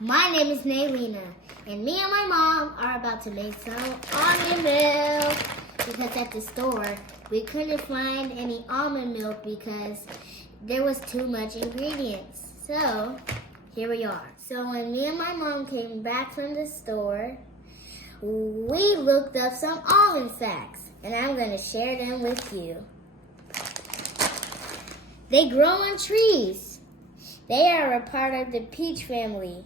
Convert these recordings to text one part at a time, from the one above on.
my name is Neilina, and me and my mom are about to make some almond milk because at the store we couldn't find any almond milk because there was too much ingredients. So here we are. So when me and my mom came back from the store, we looked up some almond facts, and I'm going to share them with you. They grow on trees. They are a part of the peach family.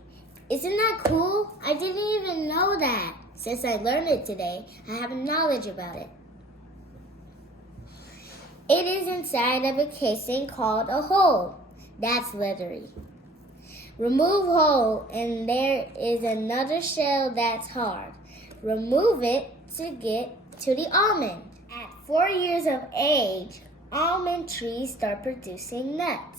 Isn't that cool? I didn't even know that. Since I learned it today, I have knowledge about it. It is inside of a casing called a hull. That's leathery. Remove hull and there is another shell that's hard. Remove it to get to the almond. At 4 years of age, almond trees start producing nuts.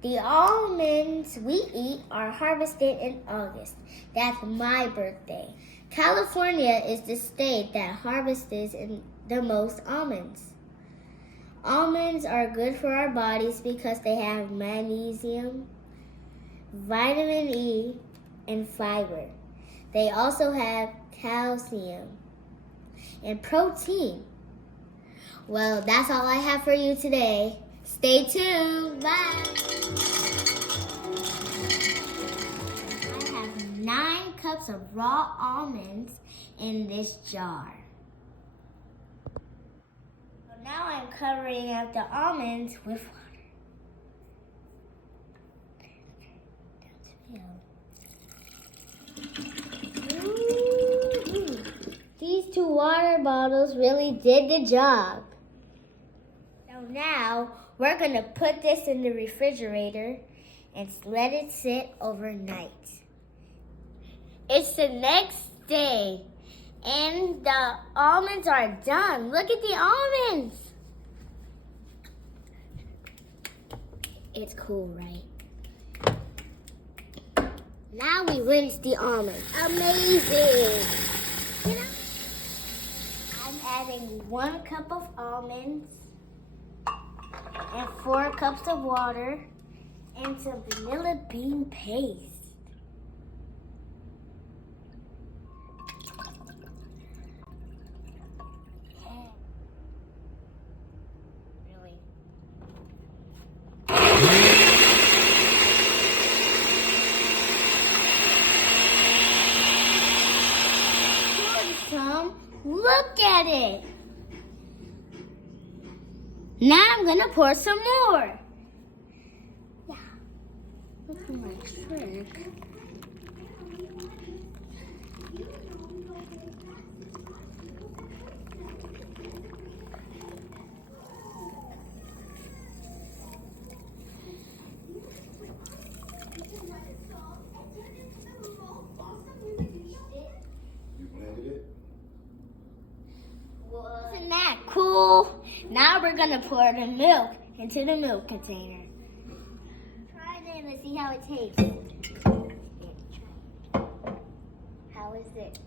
The almonds we eat are harvested in August. That's my birthday. California is the state that harvests the most almonds. Almonds are good for our bodies because they have magnesium, vitamin E, and fiber. They also have calcium and protein. Well, that's all I have for you today. Stay tuned. Bye. I have 9 cups of raw almonds in this jar. So now I'm covering up the almonds with water. Ooh. These 2 water bottles really did the job. So now we're going to put this in the refrigerator and let it sit overnight. It's the next day and the almonds are done. Look at the almonds. It's cool, right? Now we rinse the almonds. Amazing! I'm adding 1 cup of almonds and 4 cups of water and some vanilla bean paste. Really? Tom, look at it. Now I'm gonna pour some more. Yeah. Look at my trick. Isn't that cool? Now we're gonna pour the milk into the milk container. Try it and see how it tastes. How is it?